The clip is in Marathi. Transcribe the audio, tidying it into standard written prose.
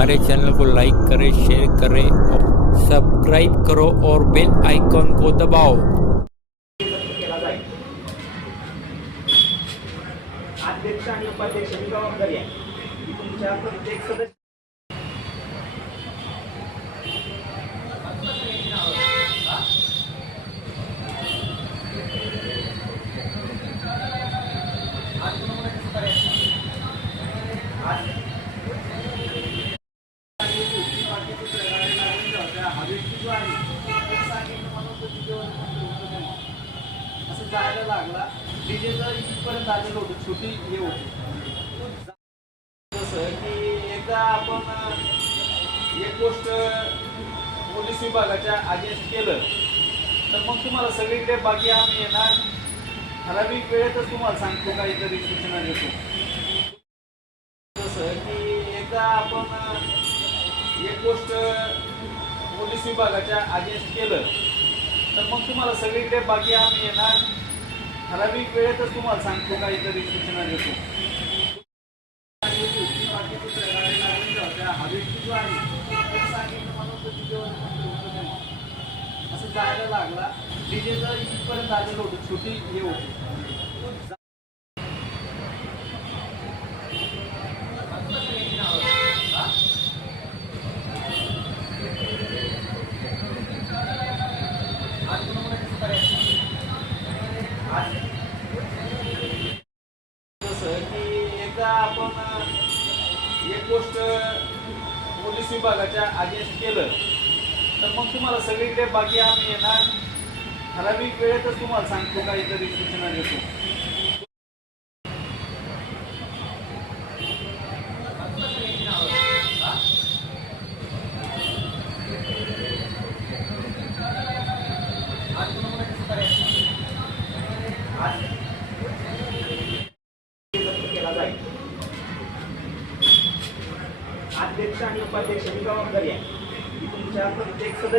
हमारे चैनल को लाइक करें, शेयर करें और सब्सक्राइब करो और बेल आइकॉन को दबाओ। केला जाईल. अध्यक्ष आणि उपाध्यक्षाची जबाबदारी आहे की तुमच्या प्रत्येक सदस्य असं जायला लागला. डीजेचा इथपर्यंत आलेलं होतं, छोटी हे होती. जसं की एकदा आपण एक गोष्ट पोलीस विभागाच्या अगेन्स्ट केलं तर मग तुम्हाला सगळीकडे बाकी आम्ही येणार ठराविक वेळेतच तुम्हाला सांगतो, काहीतरी सूचना देतो. जसं की एकदा आपण एक गोष्ट पोलीस विभागाच्या अगेन्स्ट केलं तर मग तुम्हाला सगळीकडे बाकी आम्ही येणार ठराविक वेळेतच तुम्हाला सांगतो, काहीतरी सूचना देतो. असं जायला लागला. डीजेचा इथपर्यंत आलेलं होतं, छोटी हे होती. जसं की एकदा आपण एक गोष्ट पोलीस विभागाच्या अगेन्स्ट केलं तर मग तुम्हाला सगळीकडे बाकी आम्ही येणार ठराविक वेळेतच तुम्हाला सांगतो, काहीतरी सूचना देतो. केला जाईल. अध्यक्ष आणि उपाध्यक्षाची जबाबदारी आहे की तुमच्या प्रत्येक सदस्य